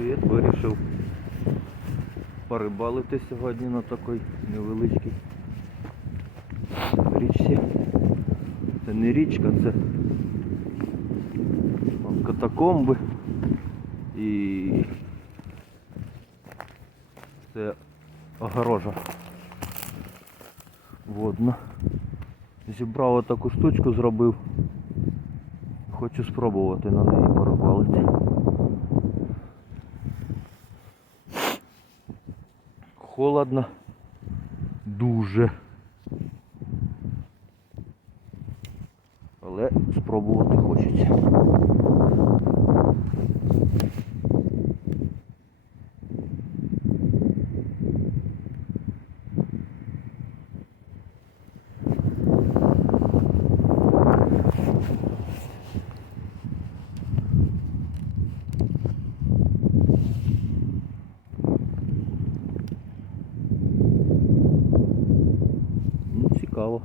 привіт! Вирішив порибалити сьогодні на такій невеличкій річці. Це не річка, це катакомби і це огорожа водна. Зібрав отаку штучку, зробив. Хочу спробувати на неї порибалити. Холодно. Дуже. Але спробувати хочеться. Ну, цікаво.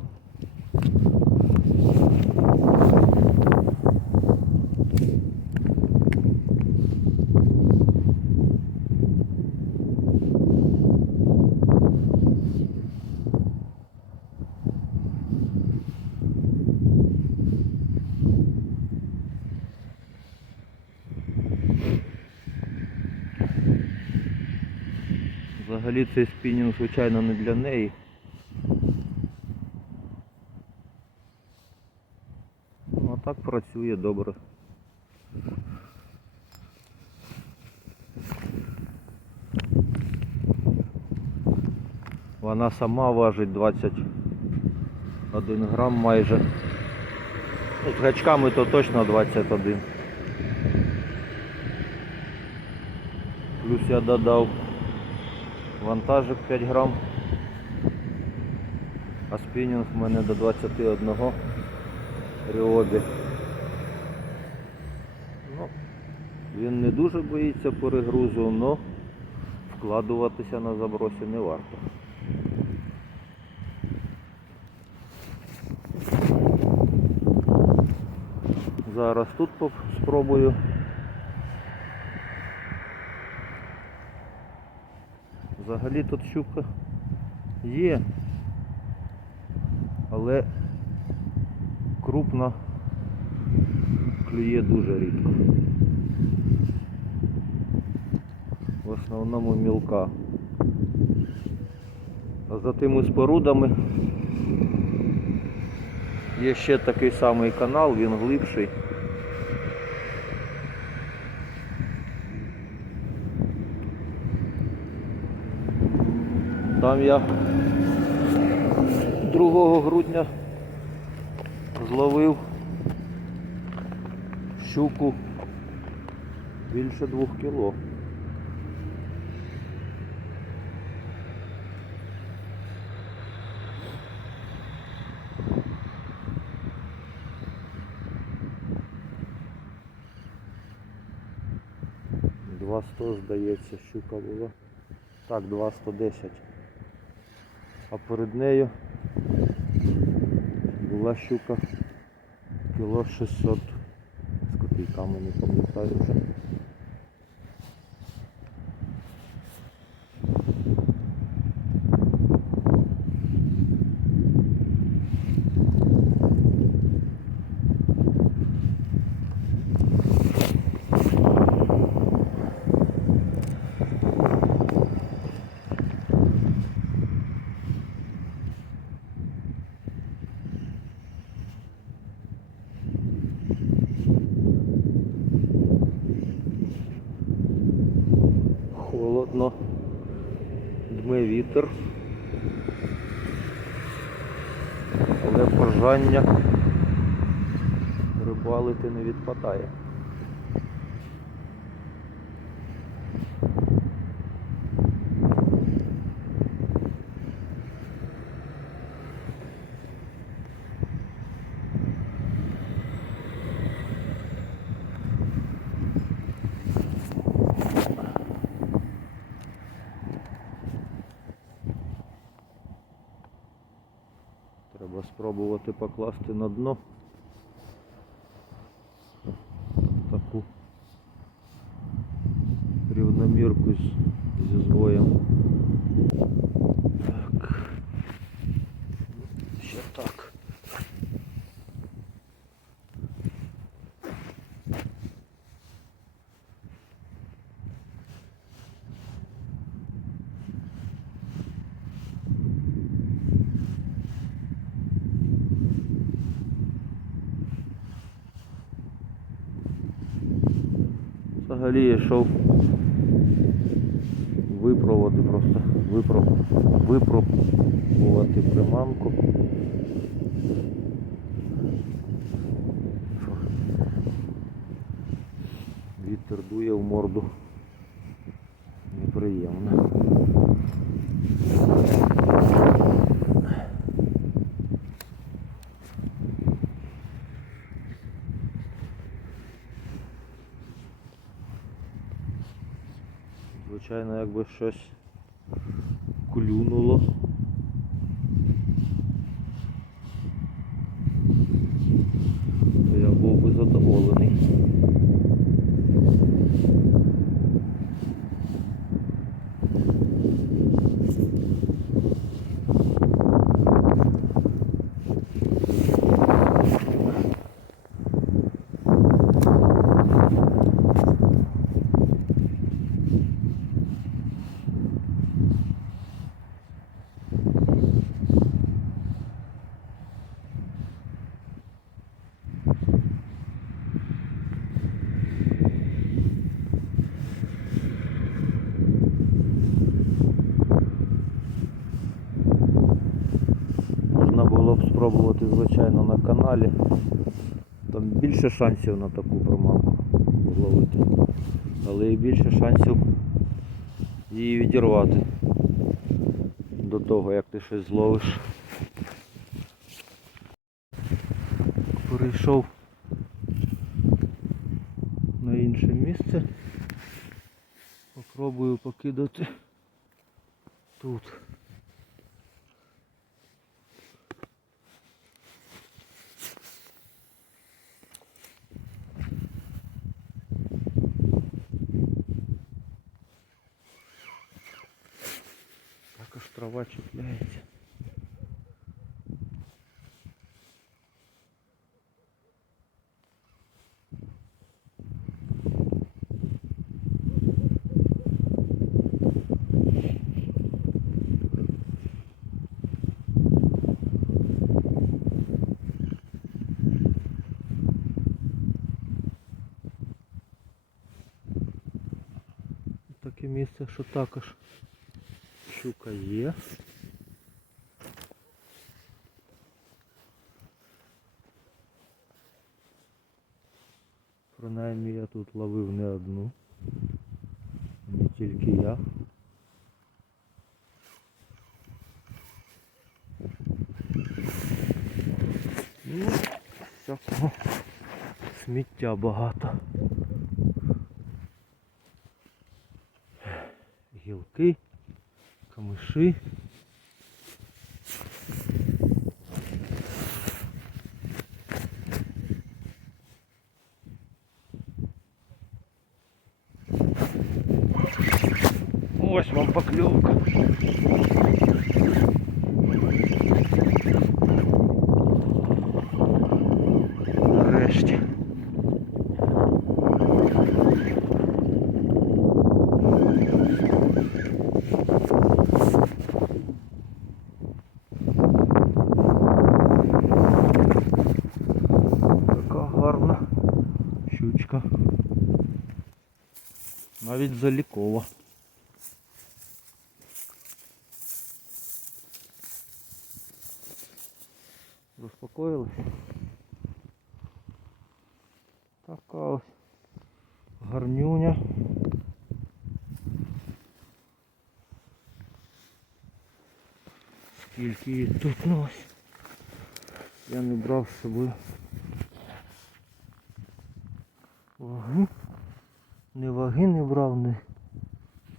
Взагалі цей спінінг, звичайно, не для неї. Ну а так працює добре. Вона сама важить 21 грам майже. Ну, з гачками то точно 21. Плюс я додав вантажик 5 грам. А спінінг в мене до 21 ріобі. Ну, він не дуже боїться перегрузу, але вкладуватися на забросі не варто. Зараз тут спробую. Взагалі тут щука є, але крупна клює дуже рідко. В основному мілка. А за тими спорудами є ще такий самий канал, він глибший. Там я 2 грудня зловив щуку більше двох кіло. Два сто, здається, щука була. Так, 210. А перед нею була щука кіло 600 з копійками, не пам'ятаю вже. Холодно. Дме вітер. Але бажання рибалити не відпадає. Треба спробувати покласти на дно. Таку рівну приманку з, зі звоєм. Так. Ще так. Взагалі йшов випроводи просто випроб, випробувати приманку. Вітер дує в морду. Неприємно. Звичайно, якби щось клюнуло. То я був би задоволений. Можна було б спробувати, звичайно, каналі. Там більше шансів на таку приманку ловити. Але і більше шансів її відірвати до того, як ти щось зловиш. Перейшов на інше місце. Попробую покидати тут. трава чіпляється. Таке місце, що також щука є. Принаймні я тут ловив не одну, не тільки я. Ну, всякого сміття багато. Гілки, камиші. Ось вам покльовка. Заспокоїлись. Така ось гарнюня. Скільки її тут ну ось. Я не брав з собою ваги. Ні ваги не брав, ні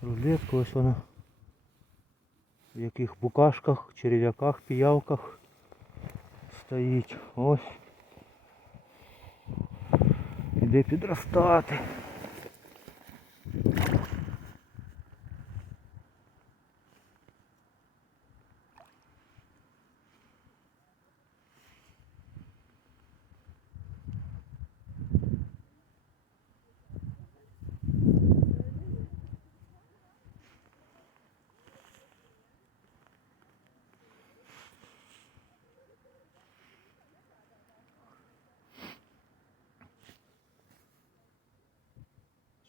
рулетку. Ось вона в яких букашках, черв'яках, піявках стоїть. Ось. Іде підростати.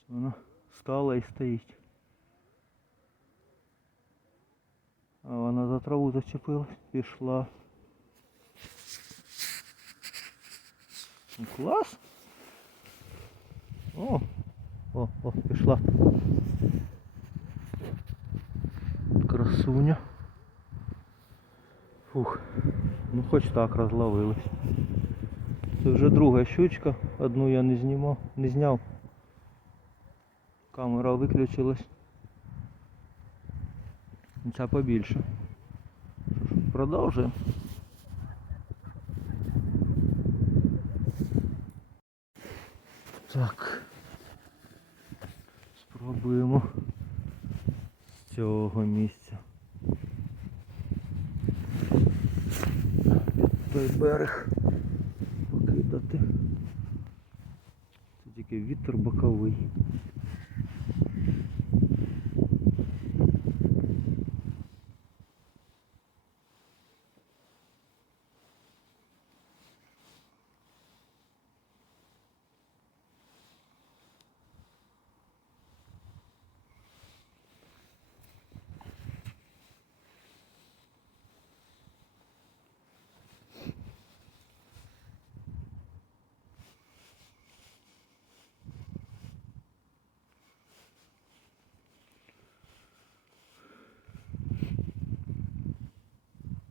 Вона стала і стоїть. А вона за траву зачепилась, пішла. Ну, Клас. О, о, о, пішла. Красуня. Фух. Ну хоч так розловилась. Це вже друга щучка. Одну я не знімав, не зняв. Камера виключилась. Ця побільше. Продовжуємо. Так. Спробуємо з цього місця. Той берег покидати. Це тільки вітер боковий.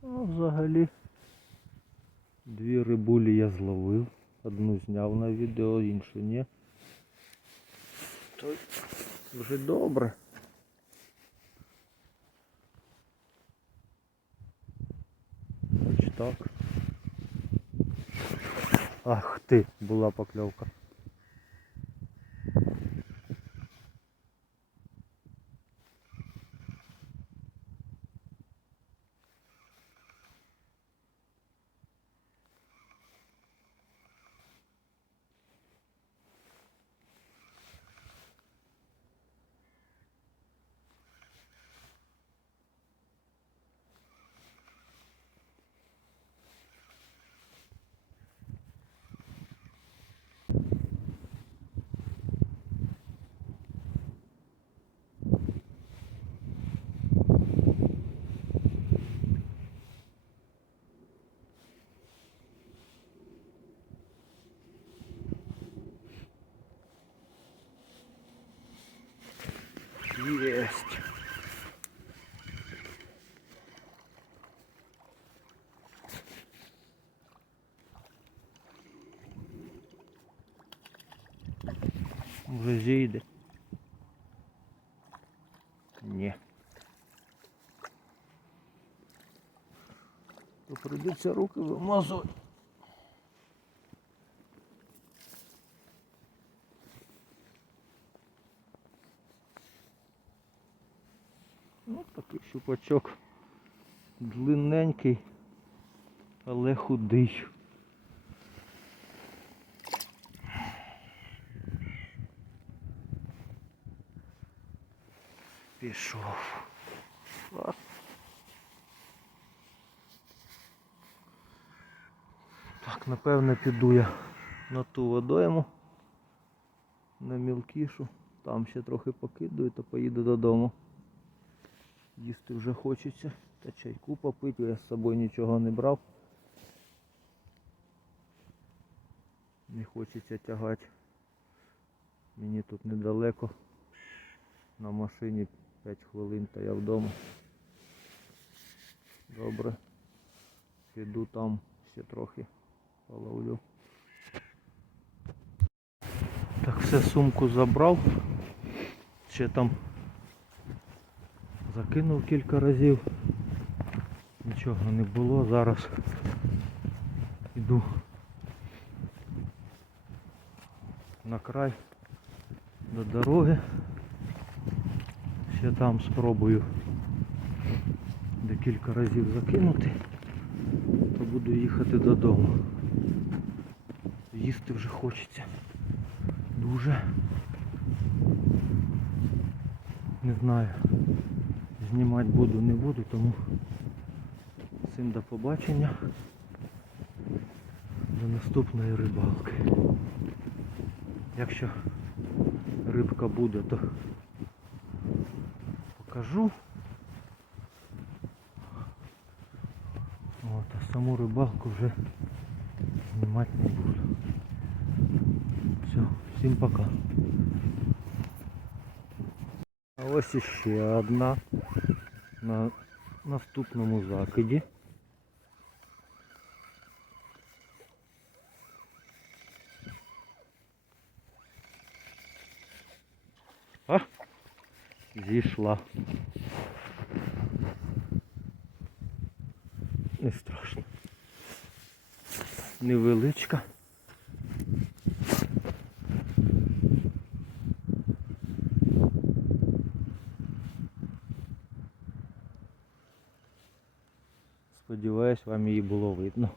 Ну, взагалі дві рибулі я зловив. Одну зняв на відео, іншу ні. То вже добре. Хоч так. Ах ти, була покльовка. Есть. Вже зійде. Ні. То прийдеться руки вимазувати. Щупачок длинненький, але худий. Пішов. Так, напевне піду я на ту водойму, на мілкішу. Там ще трохи покидаю, то поїду додому. Їсти вже хочеться. Та чайку попити, я з собою нічого не брав. Не хочеться тягати. Мені тут недалеко. На машині 5 хвилин та я вдома. Добре. Піду там ще трохи половлю. Так, все сумку забрав. Ще там Закинув кілька разів. Нічого не було. Зараз йду на край до дороги. Ще там спробую декілька разів закинути, то буду їхати додому. Їсти вже хочеться. Дуже. Не знаю. Знімати буду, не буду, тому всім до побачення. До наступної рибалки. Якщо рибка буде, то покажу. От, а саму рибалку вже знімати не буду. Все, всім пока. А ось іще одна на наступному закиді. А? Зійшла. Не страшно. Невеличка. Вам її було видно.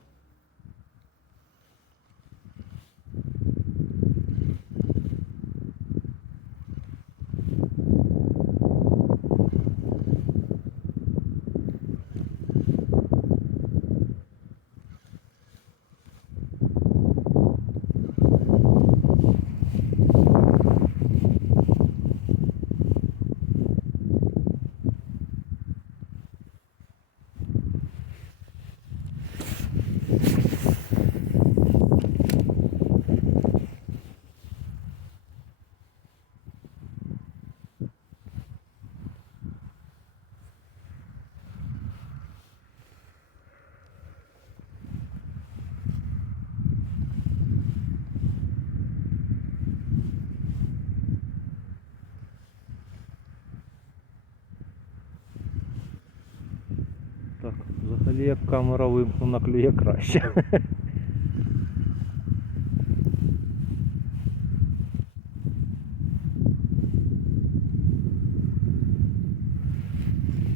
Так, взагалі як камера вимкнена, клює краще.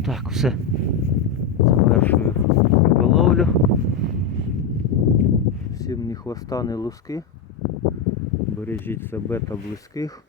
Так, все. Завершую риболовлю. Всім ні хвоста, ні луски. Бережіть себе та близьких.